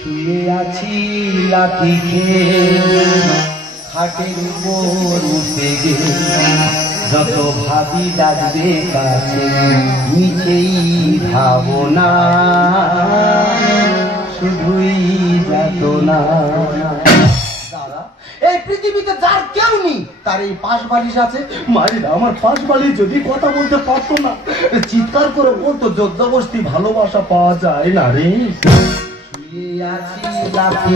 শুয়ে আছি লাঠি খেয়ে খাটের উপর উঠে গিয়ে যত ভাবি ডাকবে কাছে মিছেই ভাবনা শুধুই যাতনা। এই পৃথিবীতে যার কেউ নেই তার এই পাশ বালিশ আছে। মায়েরা আমার পাশ বালিশ যদি কথা বলতে পারতো না চিৎকার করে বলতো জোরজবস্তি ভালোবাসা পাওয়া যায় না রে। শুয়ে আছি লাঠি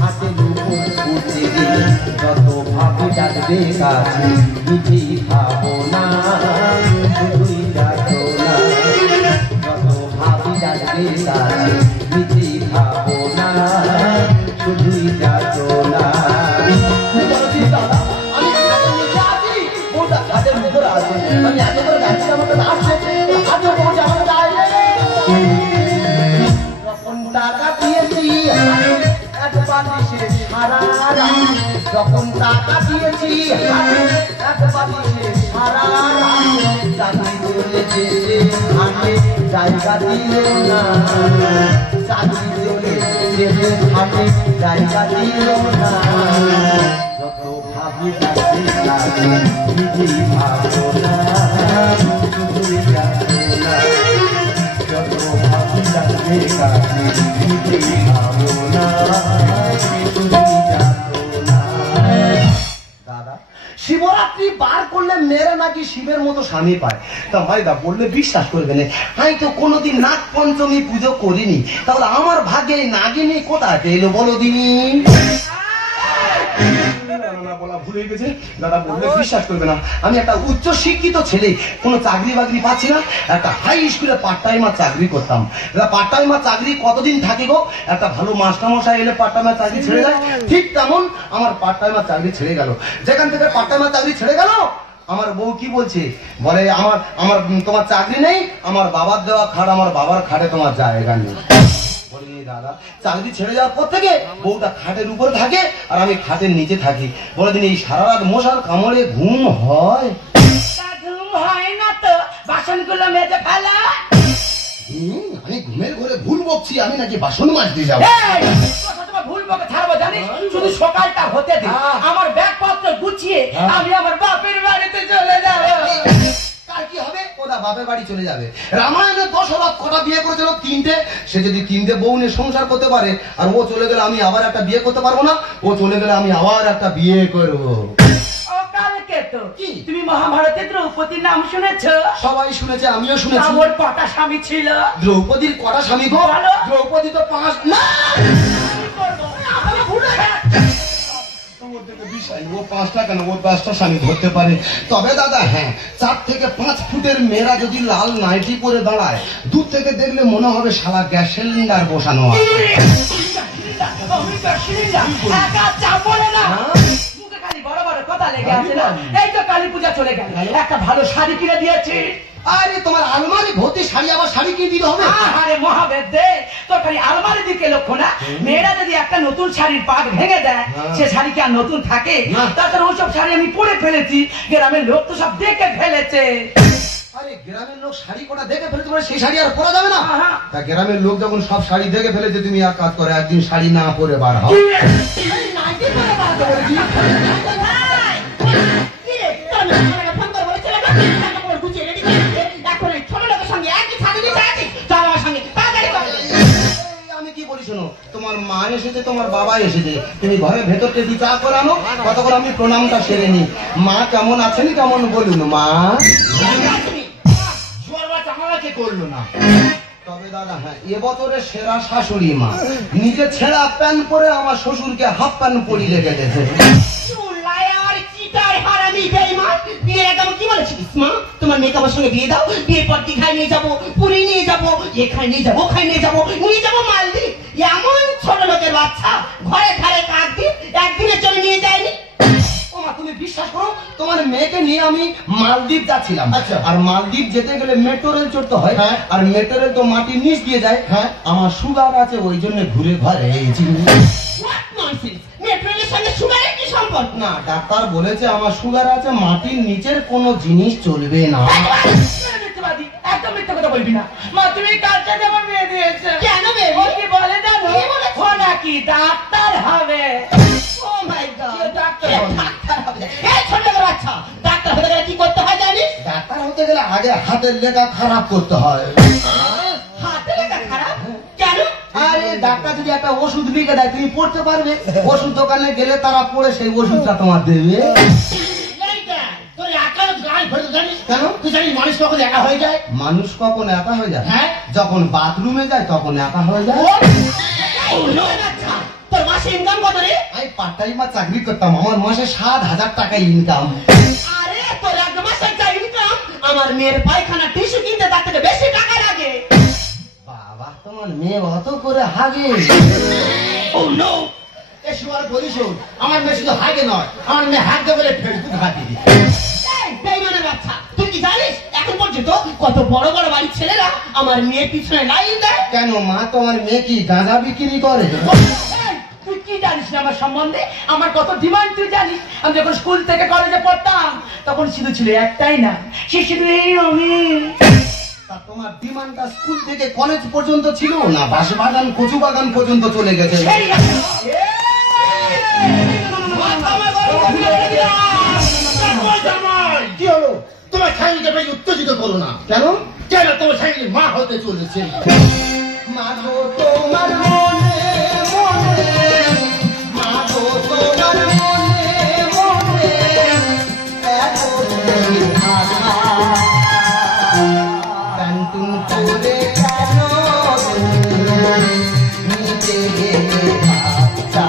হাতের উপর উঠে গিয়ে যত ভাবি ডাকবে কাছে মিছেই ভাবনা শুধুই যাতনা। যত ভাবি ডাকবে কাছে মিছেই ভাবনা শুধুই যাতনা। টাকা দিয়েছি এক বালিশে সারা রাত, যখন টাকা দিয়েছি এক বালিশে সারা রাত, চাকরি চলে যেতে থাকে জায়গা দিল না, চাকরি চলে যেতে থাকে জায়গা দিল না। যত ভাবি তাকে নিজেই ভাবো না শুধুই যাবো না। যত ভাবি তাকে নিজেই ভাবো না শুধুই যাবো না। দাদা শিবরাত্রি বার করলে মেয়েরা নাকি শিবের মতো স্বামী পায়। তা ভাইদা বললে বিশ্বাস করবে না, আমি তো কোনোদিন নাগ পঞ্চমী পুজো করিনি, তাহলে আমার ভাগ্যে নাগিনী কোথায় এলো বলো দিনি। ভুলে গেছে দাদা বললে বিশ্বাস করবে না, আমি একটা উচ্চ শিক্ষিত ছেলে, কোনো চাকরি বাকরি পাচ্ছি না, একটা হাই স্কুলে পার্ট টাইমার চাকরি করতাম। পার্ট টাইমার চাকরি কতদিন থাকে গো, একটা ভালো মাস্টারমশাই এলে পার্ট টাইমার চাকরি ছেড়ে দেয়, ঠিক তেমন আমার পার্ট টাইমার চাকরি ছেড়ে গেল। যেখান থেকে পার্ট টাইমার চাকরি ছেড়ে গেল আমার বউ কি বলছে, বলে আমার আমার তোমার চাকরি নেই, আমার বাবার দেওয়া খাট আমার বাবার খাটে তোমার জায়গা নেই। দাদা চাকরি ছেড়ে যাওয়ার পর থেকে বউটা খাটের উপরে থাকে আর আমি খাটের নিচে থাকি। বলে দিন এই সারা রাত মশার কামড়ে ঘুম হয়? ঘুম হয় না তো, বাসনগুলো মেজে ফেলা। আমি ঘুমের ঘরে ভুল বকছি, আমি নাকি বাসন মাজতে যাবো? ভুল বকে ছাড়বো জানিস, শুধু সকালটা হতে দে, আমার ব্যাগপত্র গুছিয়ে আমি আমার বাপের বাড়িতে চলে যাবো। কার কি হবে? ওরা বাপের বাড়ি চলে যাবে। রামায়ণের দশরথ কটা বিয়ে করেছিল? 3টে। সে যদি 3টে বউ নিয়ে সংসার করতে পারে আর ও চলে গেলে আমি আবার একটা বিয়ে করতে পারবো না, ও চলে গেলে আমি আবার একটা বিয়ে করবো। তুমি মহাভারতের দ্রৌপদীর নাম শুনেছ? সবাই শুনেছে, আমিও শুনেছি। ওর কটা স্বামী ছিল? দ্রৌপদীর কটা স্বামী গো? দ্রৌপদী তো 5 না। ও 5টা কেন, ও 10টা স্বামী ধরতে পারে। তবে দাদা হ্যাঁ, 4 থেকে 5 ফুটের মেয়েরা যদি লাল নাইটি পরে দাঁড়ায়, দূর থেকে দেখলে মনে হবে শালা গ্যাস সিলিন্ডার বসানো আছে। কালী পূজা চলে গেল, একটা ভালো শাড়ি কিনে দিয়েছি। আরে তোমার আলমারি ভর্তি শাড়ি, আবার শাড়ি কিনে দিতে হবে? আরে মহাবেদ দে, তোর খালি আলমারি দিকে লক্ষ্য না। মেয়েরা যদি একটা নতুন শাড়ির পাট ভেঙে দেয়, সে শাড়ি কি আর নতুন থাকে? তাছাড়া ওইসব শাড়ি আমি পরে ফেলেছি, গ্রামের লোক তো সব দেখে ফেলেছে। আরে গ্রামের লোক শাড়ি কোটা দেখে ফেলেছে মানে সেই শাড়ি আর পরা যাবে না? তা গ্রামের লোক যখন সব শাড়ি দেখে ফেলেছে, তুমি এক কাজ করে একদিন শাড়ি না পরে বার হও। আমি কি বলি শোনো, তোমার মা এসেছে, তোমার বাবা এসেছে, তুমি ঘরের ভেতর থেকে চা করে আনো, কতক্ষণ আমি প্রণামটা সেরে নি। মা কেমন আছেন কেমন বলুন? মা করলো না। তবে দাদা হ্যাঁ, এবছরের সেরা শাশুড়ি মা, নিজে ছেঁড়া প্যান্ট পরে আমার শ্বশুরকে হাফ প্যান্ট পরিয়ে রেখে দিয়েছে। তোমার মেয়েকে আমার সঙ্গে বিয়ে দাও, বিয়ের পর দীঘায় নিয়ে যাবো, পুরী নিয়ে যাবো, এখানে নিয়ে যাবো, ওখানে নিয়ে যাবো, মালদ্বীপ। এমন ছোট লোকের বাচ্চা ঘরে ঘরে কাঁদদ্বীপ একদিনের জন্য নিয়ে যায়নি। তুমি বিশ্বাস করো, তোমার মেয়েকে নিয়ে আমি মালদ্বীপ যাচ্ছিলাম। আর মালদ্বীপ যেতে গেলে মেট্রো রেল চড়তে হয়, আর মেট্রো রেল তো মাটির নিচ দিয়ে যায়। হ্যাঁ, আমার সুগার আছে, ওই জন্য ঘুরে ঘরে না, ডাক্তার বলেছে আমার সুগার আছে, মাটির নিচের কোনো জিনিস চলবে না। একদম মিথ্যে কথা বলবি না। মা তুমি কার সাথে আমার বিয়ে দিয়েছে? কেন কি বলে জানো? ডাক্তার হবে। ও মাই গড, ডাক্তার হবে? ডাক্তার হবে? এই ছোট লোকের বাচ্চা, ডাক্তার হতে গেলে কি করতে হয় জানিস? ডাক্তার হতে গেলে আগে হাতের লেখা খারাপ করতে হয়। হাতে লেখা খারাপ কেন? আরে ডাক্তার যদি একটা ওষুধ লিখে দেয় তুমি পড়তে পারবে। ওষুধ দোকানে গেলে তারা পড়ে সেই ওষুধটা তোমার দেবে। তোর একা গায়ে ফেলতে জানিস কেন? তুই জানিস মানুষ কখন একা হয়ে যায়? মানুষ কখন একা হয়ে যায়? হ্যাঁ। যখন বাথরুমে যায় তখন একা হয়ে যায়। এই লোকের বাচ্চা, তোর মাসে ইনকাম কত রে? আমি পার্ট টাইমার চাকরি করতাম, আমার মাসে 7,000 টাকা ইনকাম। আরে তোর এক মাসের যা ইনকাম, আমার মেয়ের পায়খানা টিস্যু কিনতে তার থেকে বেশি টাকা লাগে। বাবা তোমার মেয়ে অত করে হাগে? ও নো, এসব আর বলিস শোন, আমার মেয়ে শুধু হাগে নয়, আমার মেয়ে হাগতে বলে ফেসবুক হাগি দিই। এই বেঈমানের বাচ্চা, তুই কি জানিস এখন পর্যন্ত কত বড় বড় বাড়ির ছেলেরা আমার মেয়ের পিছনে লাইন দেয়? কেন মা তোমার মেয়ে কি গাঁজা বিক্রি করে? এই, তুই কি জানিস না আমার সম্বন্ধে? আমার কত ডিমান্ড তুই জানিস? আমি যখন স্কুল থেকে কলেজে পড়তাম তখন শুধু ছিল একটাই না, সে শুধু এই আমি। তা তোমার ডিমান্ডটা স্কুল থেকে কলেজ পর্যন্ত ছিল না বাঁশবাগান কচু বাগান পর্যন্ত চলে গেছে? সেই আছে। কি হলো? তোমার স্বামীকে বেশি উত্তেজিত করো না। কেন? কেন তোমার স্বামী মা হতে চলেছে? মা গো তোমার মনে মনে, মা গো তোমার মনে মনে, এত ভাষা প্যান্টুন করে কেন নিতে গেলে বাচ্চা?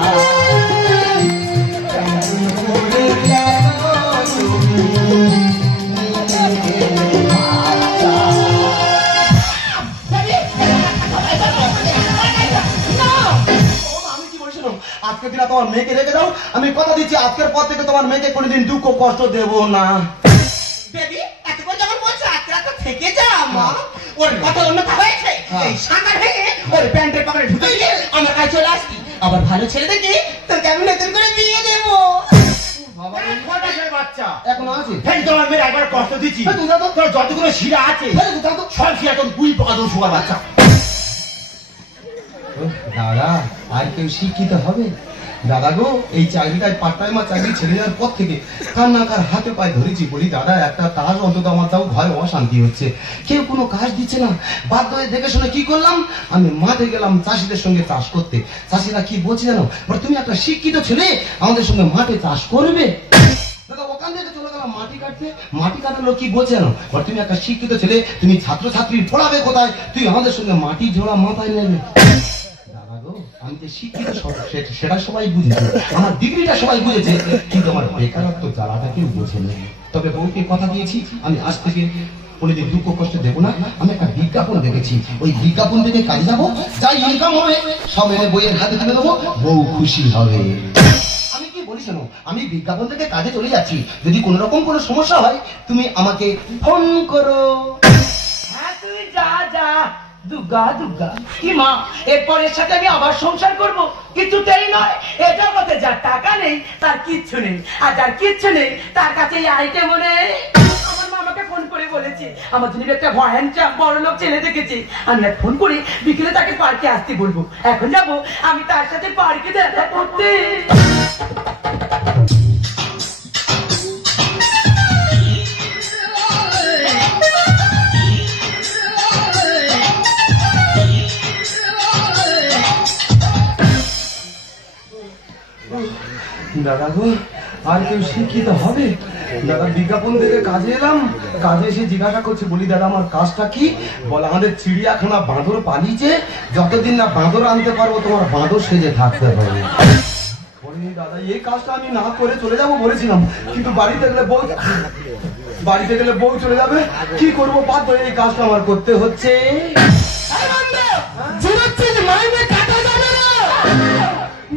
প্যান্টুন করে কেন নিতে গেলে বাচ্চা? আমি কি বলছি শোনো, আজকের দিনে তোমার মেয়েকে রেখে দাও। আমি কথা দিচ্ছি আজকের পর থেকে তোমার মেয়েকে কোনোদিন দুঃখ কষ্ট দেব না। বেবি, এত করে যখন বলছে আজকে রাতে থেকে যা মা, ওর কথা অন্যথা হয়েছে। হ্যাঁ। এই শাঁখা ভেঙে ওর প্যান্টের পকেটে ঢুকে দিয়ে আমার কাছে চলে আসবি। আবার ভালো ছেলে দেখে তোকে আমি নতুন করে বিয়ে দেবো। বাবা কটা ছেলে বাচ্চা? এখন আছে? হেই, তোমার মেয়ে একবার কষ্ট দিচ্ছি। এই তুমি যাও তো। তোর যতগুলো শিরা আছে এই তুমি যাও তো। সব শিরা তোর গুই পোকা দোষ হওয়ার বাচ্চা। দাদা আর কেউ শিক্ষিত হবে? দাদা গো, এই চাকরিটায় পার্ট টাইমার চাকরি ছেড়ে যাওয়ার পর থেকে কার না কার হাতে পায়ে ধরেছি। বলি দাদা একটা কাজ অন্তত আমার তাও ঘরে অশান্তি হচ্ছে, কেউ কোনো কাজ দিচ্ছে না। বাধ্য হয়ে দেখে শুনে কি করলাম, আমি মাঠে গেলাম চাষিদের সঙ্গে চাষ করতে। চাষিরা কি বলছে জানো, বলে তুমি একটা শিক্ষিত ছেলে আমাদের সঙ্গে মাঠে চাষ করবে। দাদা ওখান থেকে চলে গেলাম মাটি কাটতে। মাটি কাটার লোক কি বলছে জানো, বলে তুমি একটা শিক্ষিত ছেলে, তুমি ছাত্রছাত্রী পড়াবে কোথায়, তুই আমাদের সঙ্গে মাটি ঝোড়া মাথায় নেবে। দাদা গো, আমি যে শিক্ষিত সেটা সবাই বুঝেছে, আমার ডিগ্রিটা সবাই বুঝেছে, কিন্তু আমার বেকারত্ব জ্বালাটা কেউ বোঝেনি। তবে বউকে কথা দিয়েছি আমি আজ থেকে কোনোদিন দুঃখ কষ্ট দেবো না। আমি একটা বিজ্ঞাপন দেখেছি, ওই বিজ্ঞাপন দেখে কাজে যাবো, যাই ইনকাম হবে সব এনে বইয়ের হাতে তুলে দেবো, বউ খুশি হবে। আমি কি বলি শোনো, আমি বিজ্ঞাপন থেকে কাজে চলে যাচ্ছি, যদি কোনো রকম কোনো সমস্যা হয় তুমি আমাকে ফোন করো। হ্যাঁ তুই যা যা, দুর্গা দুর্গা। কি মা, এরপর এর সাথে আমি আবার সংসার করব? কিছুতেই নয়। এ জগতে যার টাকা নেই তার কিচ্ছু নেই, আর যার কিচ্ছু নেই তার কাছে এই আইটেমও নেই। আমার মা আমাকে ফোন করে বলেছে আমার জন্য একটা ভয়ানক বড় লোক ছেলে দেখেছে। আমি আর ফোন করে বিকেলে তাকে পার্কে আসতে বলবো। এখন যাব আমি তার সাথে পার্কে দেখা করতে। দাদা গো, আর কেউ শিক্ষিত হবে? দাদা বিজ্ঞাপন দেখে কাজে এলাম, কাজে এসে জিজ্ঞাসা করছে, বলি দাদা আমার কাজটা কি? বলে আমাদের চিড়িয়াখানা বাঁদর পালিয়েছে, যতদিন না বাঁদর আনতে পারবো তোমার বাঁদর সেজে থাকতে হবে। বলি দাদা এই কাজটা আমি না করে চলে যাবো বলেছিলাম, কিন্তু বাড়িতে গেলে বউ চলে যাবে, কি করবো, বাধ্য হয়ে এই কাজটা আমার করতে হচ্ছে।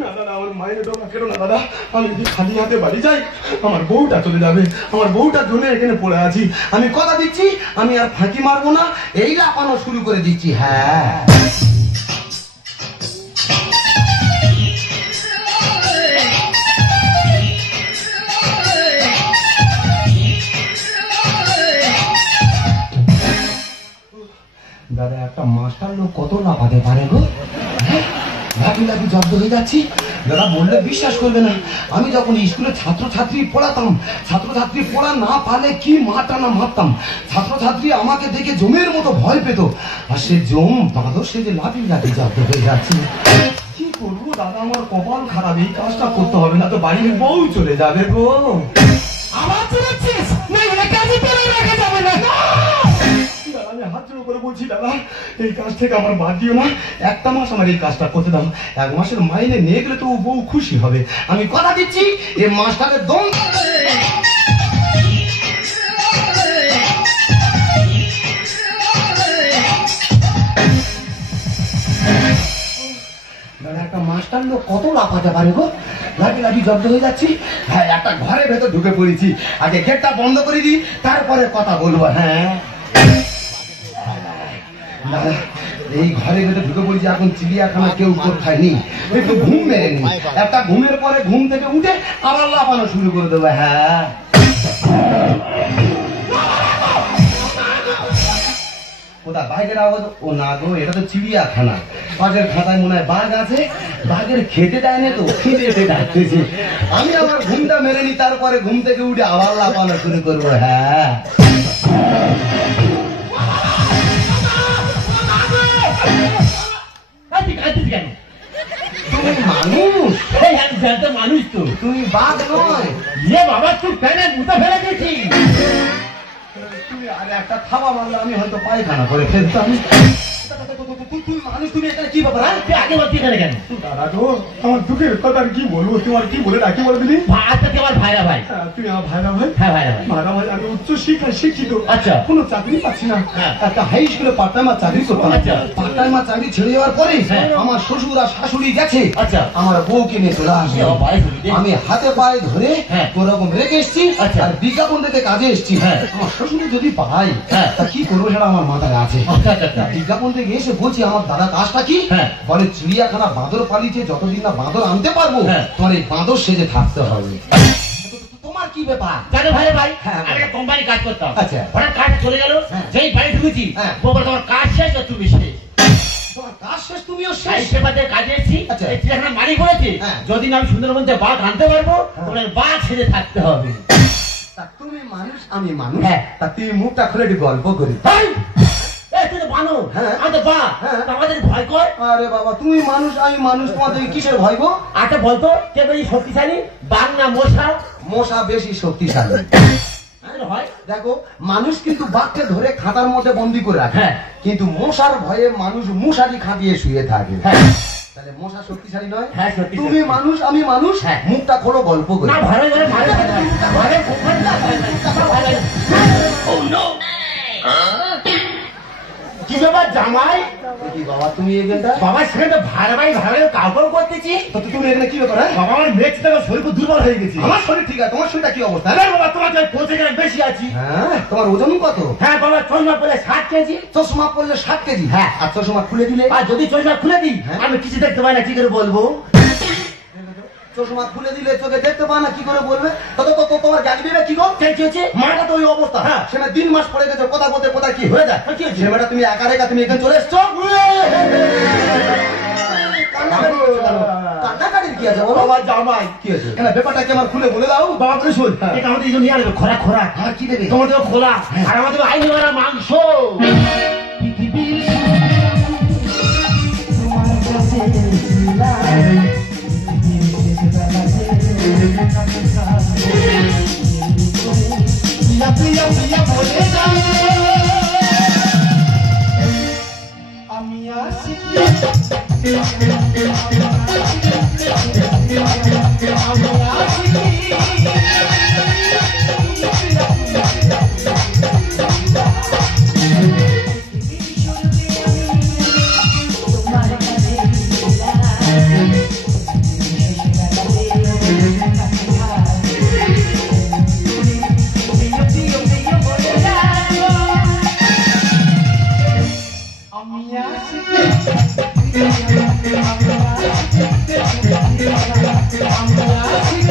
না দাদা, আমার মায়ের ডোকা কেন না দাদা, আমি যদি খালি হাতে বাড়ি যাই আমার বউটা চলে যাবে, আমার বউটার জন্য এখানে পড়ে আছি। আমি কথা দিচ্ছি আমি আর ফাঁকি মারবো না, এই লাপানো শুরু করে দিচ্ছি। হ্যাঁ দাদা, একটা মাস্টার লোক কত লাফাতে পারে গো? হ্যাঁ লাফি লাফি জব্দ হয়ে যাচ্ছি। দাদা বললে বিশ্বাস করবে না, আমি যখন স্কুলে ছাত্রছাত্রী পড়াতাম, ছাত্রছাত্রী পড়া না পারলে কি মারটা না মারতাম। ছাত্রছাত্রী আমাকে দেখে জমের মতো ভয় পেত, আর সে জম বাঁদর সে যে লাফি লাফি জব্দ হয়ে যাচ্ছি। কি করবো দাদা, আমার কপাল খারাপ, এই কাজটা করতে হবে না তো বাড়ির বউ চলে যাবে গো। আবার চলেছিস না, এই কাজে তোর রেখে যাবে না। আমি হাত জোড় করে বলছি দাদা, এই কাজ থেকে আমার বাদ দিও না, একটা মাস আমার এই কাজটা করতে দাও। 1 মাসের মাইনে নিয়ে গেলে তো বউ খুশি হবে। আমি কথা দিচ্ছি এই মাসটাকে দম একটা মাস্টার লোক কত লাফাতে পারে গো। লাঠি লাঠি জব্দ হয়ে যাচ্ছি। হ্যাঁ, একটা ঘরের ভেতর ঢুকে পড়েছি, আগে গেটটা বন্ধ করে দিই, তারপরে কথা বলবো। হ্যাঁ, এই ঘরে ভেতর ঢুকে পড়েছি, এখন চিড়িয়াখানা কেউ কোথায় নেই, একটু ঘুম মেরে নি, একটা ঘুমের পরে ঘুম থেকে উঠে আবার লাফানো শুরু করে দেবো। হ্যাঁ, কোথা বাঘের আওয়াজ? ও না গো, এটা তো চিড়িয়াখানা। বাঘের খাতায় মনে হয় বাঘ আছে, বাঘের খেতে দেয় না তো, খেতে ডাকতেছে। আমি আমার ঘুমটা মেরে নি, তারপরে ঘুম থেকে উঠে আবার লাফানো শুরু করবো। হ্যাঁ, তুমি মানুষ, মানুষ তো তুমি বাঘ নয়। ইয়ে বাবা, তুই প্যানে মুতে ফেলে দিয়েছিস। তুমি আরে একটা থাবা মারলে আমি হয়তো পায়খানা করে ফেলতাম। তুমি মানুষ, তুমি এখানে কি ব্যাপার? তুই আগে বলছি এখানে কেন? দাদা গো, আমার দুঃখের কথা কি বলবো, তোমার কি বলে ডাকি বলে দিলি? আচ্ছা, তুই আমার ভাইরা ভাই। তুমি আমার ভাইরা ভাই? হ্যাঁ ভাইরা ভাই। ভাইরা ভাই, আমি উচ্চ শিক্ষায় শিক্ষিত। আচ্ছা। কোনো চাকরি পাচ্ছি না। হ্যাঁ। একটা হাই স্কুলে পার্ট টাইমার চাকরি করতাম। আচ্ছা। পার্ট টাইমার চাকরি ছেড়ে যাওয়ার পরে হ্যাঁ। আমার শ্বশুর আর শাশুড়ি গেছে। আচ্ছা। আমার বউকে নিয়ে চলে আসবে। আমি হাতে পায়ে ধরে হ্যাঁ। কোরকম রেখে এসছি। আচ্ছা। আর বিজ্ঞাপন থেকে কাজে এসছি। হ্যাঁ। আমার শ্বশুর যদি পাই, হ্যাঁ। তা কি করবো সেটা আমার মাথায় আছে। আচ্ছা আচ্ছা। বিজ্ঞাপন থেকে এসে বলছি আমার দাদা কাজটা কি? হ্যাঁ। বলে চিড়িয়াখানা বাঁদর পালিয়েছে, যতদিন না বাঁদর আনতে পারবো হ্যাঁ। তোমার এই বাঁদর সেজে থাকতে হবে। তোমার কি ব্যাপার? জানো ভাইরা ভাই, হ্যাঁ। আমি একটা কোম্পানি কাজ করতাম। আচ্ছা। হঠাৎ কাজটা চলে গেল, হ্যাঁ। যেই বাড়ি ঢুকেছি, হ্যাঁ। বলবো তোমার কাজ শেষ আর তুমি শেষ। তোমার কাজ শেষ, তুমিও তাই শেষ। সেবাতে কাজে এসেছি। আচ্ছা। এই চিড়িয়াখানা মালিক বলেছে, হ্যাঁ। যদি না আমি সুন্দরবন থেকে বাঘ আনতে পারবো, তোমার বাঘ সেজে থাকতে হবে। তা তুমি মানুষ, আমি মানুষ। হ্যাঁ। তা তুমি মুখটা খুলে একটু গল্প করি। তুই তো বানো, হ্যাঁ। আমি তো বাঘ, হ্যাঁ। তা আমাদের ভয় কর। আরে বাবা, তুমি মানুষ আমি মানুষ, তোমাদের কিসের ভয় গো? আচ্ছা বলতো, কে বেশি শক্তিশালী, বাঘ না মশা? মশা বেশি শক্তিশালী। হয় দেখো, মানুষ কিন্তু বাঘকে ধরে খাতার মধ্যে বন্দি করে রাখে, হ্যাঁ। কিন্তু মশার ভয়ে মানুষ মশারি খাটিয়ে শুয়ে থাকে। হ্যাঁ। তাহলে মশা শক্তিশালী নয়? হ্যাঁ, শক্তিশালী। তুমি মানুষ আমি মানুষ। হ্যাঁ। মুখটা খোলো, গল্প করি। না ভালো ভালো ভালো কি ব্যাপার জামাই? কি বাবা, তুমি এখানটা? বাবার সেখানে তো ভাড়া ভাই ভাড়া কাউকেও করতেছি। তো তুমি এখানে কি ব্যাপার? হ্যাঁ? বাবা আমার মেয়েছে তো শরীর খুব দুর্বল হয়ে গেছে। আমার শরীর ঠিক আছে, তোমার শরীরটা কি অবস্থা? আরে বাবা, তোমার তো পৌঁছে গেলে বেশি আছি। হ্যাঁ, তোমার ওজন কত? হ্যাঁ বাবা, চশমা পরে 60 কেজি। চশমা পড়লে 7 কেজি। হ্যাঁ। আর চশমা খুলে দিলে? আর যদি চশমা খুলে দিই, হ্যাঁ। আমি কিছু দেখতে পাই না, কি করে বলবো? চশমা খুলে দিলে চোখে দেখতে পাও না, কি করে বলবে? তত তো তোমার গাড়ি বেড়ে কি গো? কি হচ্ছে? মাটা তো ওই অবস্থা। হ্যাঁ। সে 3 মাস পরে গেছে, কথা বলতে কোথায় কি হয়ে যায়? কি হচ্ছে? সে মেয়েটা তুমি একা রেখা তুমি এখানে চলে এসছো। কান্নাকাটির কি আছে বলো? বাবা জামাই কি আছে? কেন ব্যাপারটা কি আমার খুলে বলে দাও। বাবা তুমি শোন, এটা আমাদের এই জন্য নিয়ে আসবে খোরা খোরা। হ্যাঁ, কি দেবে? তোমার তো খোলা, আর আমাদের আইনি মারা মাংস। আমি আসি আমি আসি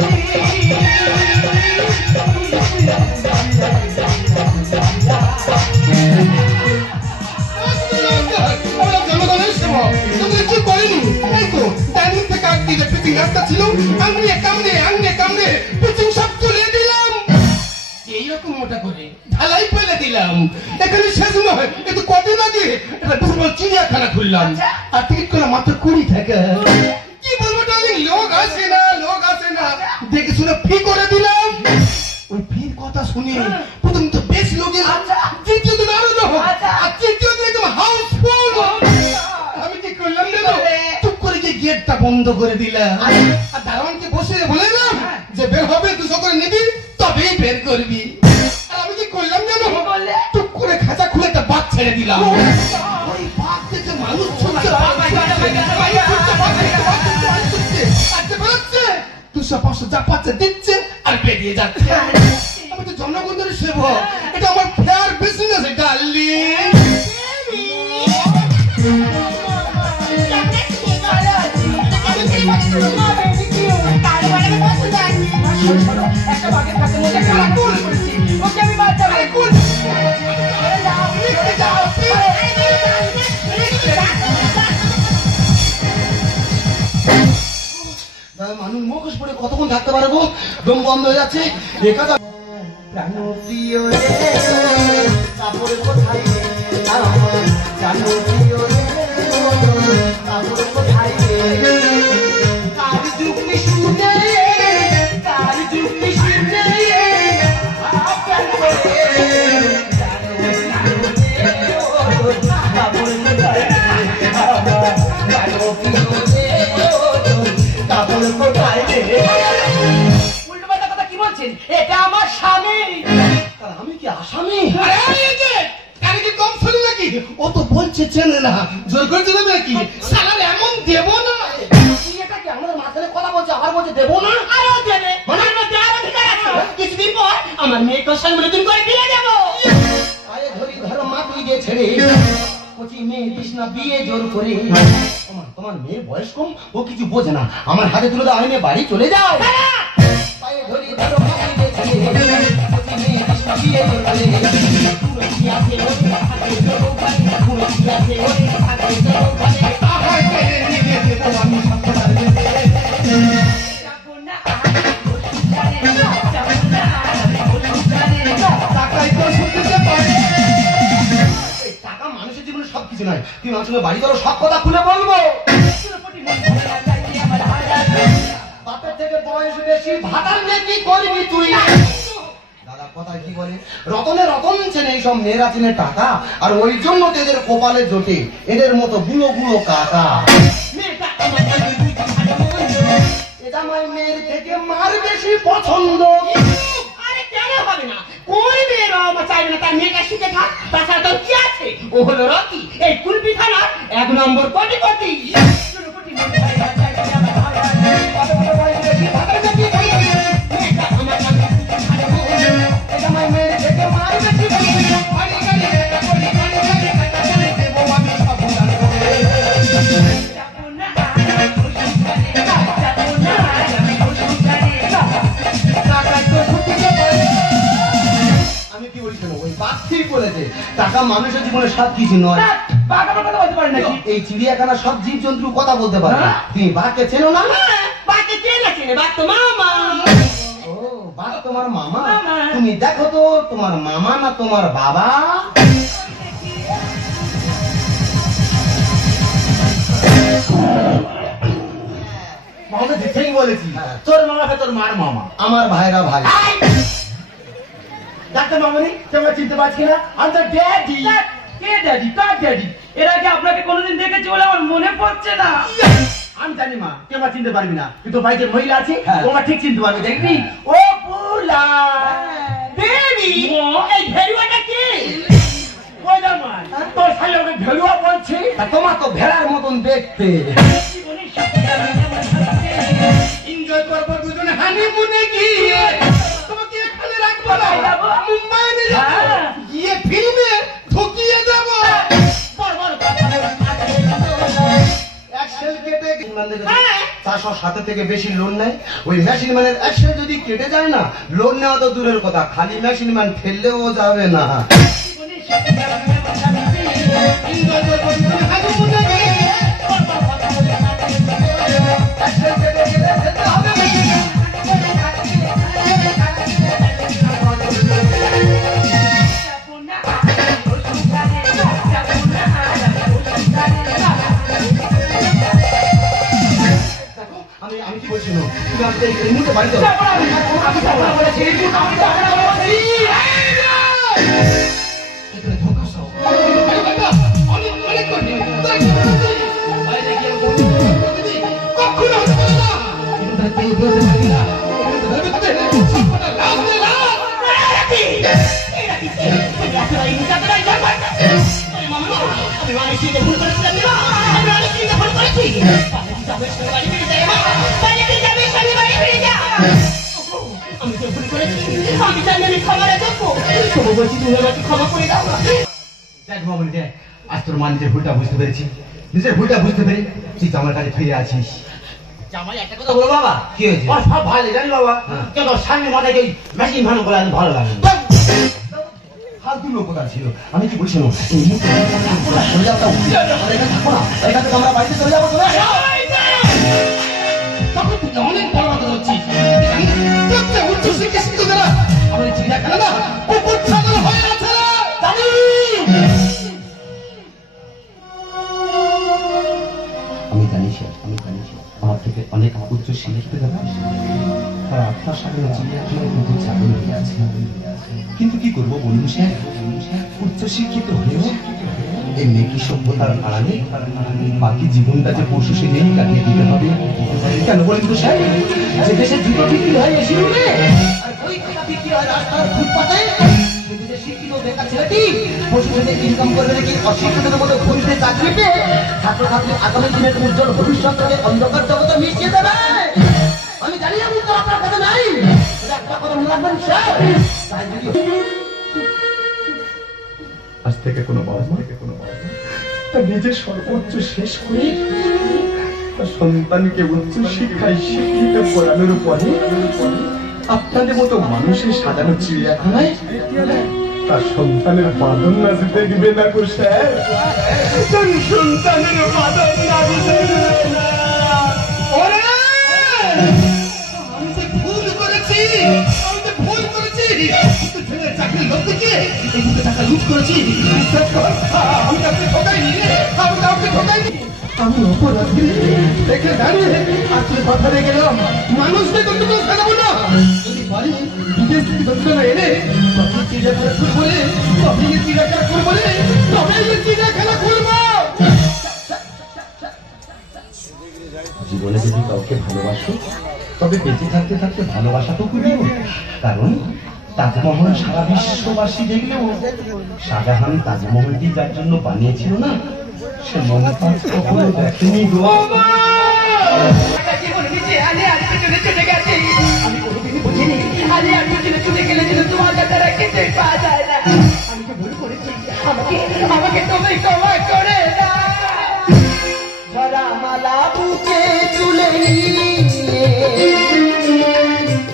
নয়, কিন্তু কদিন আগে একটা বিশাল চিড়িয়াখানা খুললাম, আর টিকিট করলাম মাত্র 20 টাকা। কি বলবো ডার্লিং, লোক আসে না, লোক আসে না, দেখে শুনে ফি করে দিলাম। ওই ফির কথা শুনে প্রথম তো বেশ লোক এলাম, দ্বিতীয় দিন আরো লোক, আর তৃতীয় দিন একদম হাউসফুল। আমি কি করলাম জানো, চুপ করে গিয়ে গেটটা বন্ধ করে দিলাম, আর দারোয়ানকে বসে বলে দিলাম যে বের হবে 200 করে নিবি, তবেই বের করবি। আর আমি কি করলাম জানো, চুপ করে খাঁচা খুলে একটা বাঘ ছেড়ে দিলাম। ওই বাঘ থেকে মানুষ ছুটছে, বেরোচ্ছে 200-500 যা পাচ্ছে দিচ্ছে আর বেরিয়ে যাচ্ছে। আমি তো জনগণের সেবক, এটা আমার ফেয়ার বিজনেস। ডার্লিং একটা বাকেট কাছে মধ্যে কালা কুল করেছি, ওকে আমি বাঁচাবো। কুল মানুষ মুখোশ পরে কতক্ষণ থাকতে পারে গো, দম বন্ধ হয়ে যাচ্ছে। প্রিয় রে কাপড় কোথায় রে আমার জানো প্রিয় রে কাপড় কোথায় রে কার যুক্তি শুনে কার যুক্তি শুনে আপন করে জানো কাপড় কোথায় রে আমার জানো প্রিয় রে কাপড় কোথায় রে। উল্টোপাল্টা কথা কি বলছেন? এটা আমার স্বামী। আমি কি আসামি? কারে কি কম শুনি নাকি? ও তো বলছে চেনে না, জোর করে চেনে নাকি? সালার এমন দেব না। এটা কি আমাদের মাঝখানে কথা বলছে, আবার বলছে দেবো না? আরো দেবে, মনের মধ্যে আরো অধিকার আছে। কিছুদিন পর আমার মেয়েকে সঙ্গে নতুন করে বিয়ে দেবো। আরে ধরি ধরো মা তুই দিয়ে ছেড়ে কচি মেয়ে দিস না বিয়ে জোর করে। তোমার মেয়ের বয়স কম, ও কিছু বোঝে না, আমার হাতে তুলে দাও, আমি বাড়ি চলে যাও। পায়ে ধরি ধরো মা তুই দিয়ে ছেড়ে কচি মেয়ে দিস না বিয়ে জোর করে। টাকা মানুষের জীবনে সবকিছু নয়, তুই মানুষের সঙ্গে বাড়ি চলো, সব কথা খুলে বলবো। বাপের থেকে বয়স বেশি, ভাতার মেয়ে কি করবি তুই? দাদা কথায় কি বলে, রতনে রতন চেনে, এইসব মেয়েরা চেনে টাকা, আর ওই জন্য তো এদের কপালে জোটে এদের মতো বুড়ো বুড়ো কাকা। এটা আমার মেয়ের থেকে মার বেশি পছন্দ। আরে কেন হবে না? কোন মেয়ের আমার চাইবে না তার মেয়েকে শিখে থাক? তাছাড়া তো কি আছে? ও হলো রকি, এই কুলপি থানার 1 নম্বর কোটি। আমি কি বলছি, ওই পাখি বলেছে টাকা মানুষের জীবনে সব কিছু নয়। কথা বলতে পারে নাকি? এই চিড়িয়াখানা সব জীব জন্তু কথা বলতে পারে। তুমি বাঘকে চেনো না? বাকি কে না চেনে? বাঘ তো মামা। ও বাঘ তোমার মামা? তুমি দেখো তো তোমার মামা না তোমার বাবা? ঠিক বলেছি, তোর মামা তোর মার মামা, আমার ভাইরা ভাই। ডাক্তার মামনি তোমরা চিনতে পারছি না? আমি তো ড্যাডি। কে ড্যাডি? কার ড্যাডি? এর আগে আপনাকে কোনোদিন দেখেছি বলে আমার মনে পড়ছে না। আমি জানি মা, তোমরা চিনতে পারবি না, কিন্তু বাড়িতে মহিলা আছে, তোমরা ঠিক চিনতে পারবে। দেখবি ও পুলা বেবি, এই ভেড়ুয়াটা কে? ওই জামাই তোর শালি ওকে ভেড়ুয়া বলছে। আর তোমার তো ভেড়ার মতন দেখতে। এনজয় করবো দুজনে হানিমুনে গিয়ে, তোমাকে এখানে রাখবো না, মুম্বাই নিয়ে যাবো, গিয়ে ফিল্মে ঢুকিয়ে দেবো। এক্সেল কেটে 407 থেকে বেশি লোন নেয়। ওই মেশিন ম্যানের এক্সেল যদি কেটে যায় না, লোন নেওয়া তো দূরের কথা, খালি মেশিন ম্যান ফেললেও যাবে না। এনজয় করবো দুজনে হানিমুনে গিয়ে, এক্সেল কেটে গেলে যেতে হবে। শোনো তুমি আমাকে এই মুহূর্তে বাড়ি যাও। আমি ঝগড়া করেছি, আমি ঝগড়া করেছি। এখানে ধোঁকা সহ অনেক অনেক কঠিন বাইরে গিয়ে কখনো হতে পারে না। এখানে পেয়ে পেয়ে থাকি না, এখানে তো ধরবে তবে সবকটা লাভ দে লাভ। আমি মানুষকে ভুল করেছিলাম না, আমি মানুষকে ভুল করেছি। আমি তো ভুল করেছি, আমি জানি আমি ক্ষমার যোগ্য। তবু বলছি তুমি আমাকে ক্ষমা করে দাও। দেখ মামনি দেখ, আজ তোর মা নিজের ভুলটা বুঝতে পেরেছি, নিজের ভুলটা বুঝতে পেরে তুই আমার কাছে ফিরে আছিস। জামাই একটা কথা বলো বাবা, কি হয়েছে? ওর সব ভালো জানি বাবা, কেন স্বামী মাথায় ওই মেশিন ভালো করে আমি ভালো লাগে ফালতু লোকদার ছিল। আমি কি বলছি শোনো, এই মুহূর্তে চলে যাও, আমাদের এখানে থাকো না, এখান থেকে আমরা বাড়িতে চলে যাবো। তখন তুই অনেক বড় কথা হচ্ছিস, উচ্চ শিক্ষিত যারা আমাদের চিড়িয়াখানা না কুকুর ছাগল হয়ে আছে। আমি জানি স্যার, আমি জানি স্যার, আমার থেকে অনেক উচ্চ শিক্ষিত যারা তারা আপনার সামনে চিড়িয়াখানায় কিন্তু ছাগল হয়ে আছে। কিন্তু কি করবো বলুন স্যার, উচ্চ শিক্ষিত হয়েও এই মেকি সভ্যতার আড়ালে বাকি জীবনটা যে পশু সেজেই কাটিয়ে দিতে হবে। কেন বলেন তো স্যার, যে দেশে জুতো বিক্রি হয় এসে উঠে আর ওই টাকা বিক্রি হয় রাস্তার ফুটপাতে, শিক্ষিত বেকার ছেলেটি পশু সেজে ইনকাম করবে নাকি অশিক্ষিতদের মতো ঘুরতে চাকরি পেয়ে ছাত্রছাত্রী আগামী দিনের উজ্জ্বল ভবিষ্যৎকে অন্ধকার জগতে মিশিয়ে দেবে। আমি জানি আমি তো আপনার কথা নাই, একটা কথা মনে রাখবেন স্যার। আজ থেকে কোনো বাবা তার নিজের সর্বোচ্চ শেষ করে তার সন্তানকে উচ্চ শিক্ষায় শিক্ষিত করানোর পরে আপনাদের মতো মানুষের সাজানো চিড়িয়াখানায় তার সন্তানের বাদন নাচ দেখবে না গো স্যার, তার সন্তানের বাদন নাচ দেখবে না। আমি যে ভুল করেছি, আমি যে ভুল করেছি, ছেলের চাকরি লোক থেকে এই দুটো টাকা লুট করেছি। আমি কাউকে ঠকাইনি, আমি কাউকে ঠকাইনি। আমি অপরাধী দেখে দাঁড়িয়ে আজকে কথা রেখে গেলাম, মানুষদের কত খেলাবো না। যদি পারি বিদেশ থেকে দক্ষিণা এনে তবে চিড়িয়াখানা খুলবো রে, তবে চিড়িয়াখানা খুলবো রে, তবে চিড়িয়াখানা খুলবো। জীবনে যদি কাউকে ভালোবাসো তবে বেঁচে থাকতে থাকতে ভালোবাসাটুকু দিও। কারণ তাজমহল সারা বিশ্ববাসী দেখলেও শাহজাহান তাজমহলটি যার জন্য বানিয়েছিল না, সে মমতাজ কখনো দেখেনি গো। আমি কোনোদিনই বুঝিনি আজ আর পিছনে চলে গেলে যেন তোমার কাছে কিছুই পাওয়া যায় না। আমি তো ভুল করেছি, আমাকে তুমি ক্ষমা করে দাও। ধরা মালা বুকে তুলে নিয়ে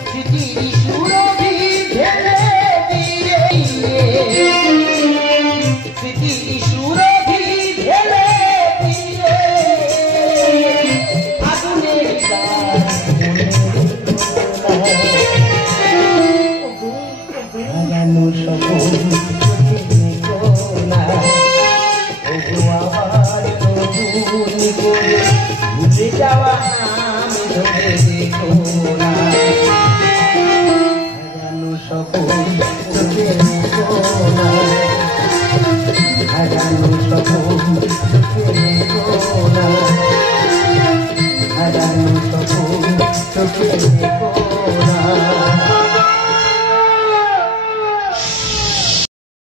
স্মৃতির সুরভি ঢেলে দিয়ে, স্মৃতির সুরভি ঢেলে দিয়ে আগুনের হারানো সপন ভুলে যাওয়া নাম ধরে দেখো না, হারানো সপন চোখে দেখো না, হারানো সপন চোখে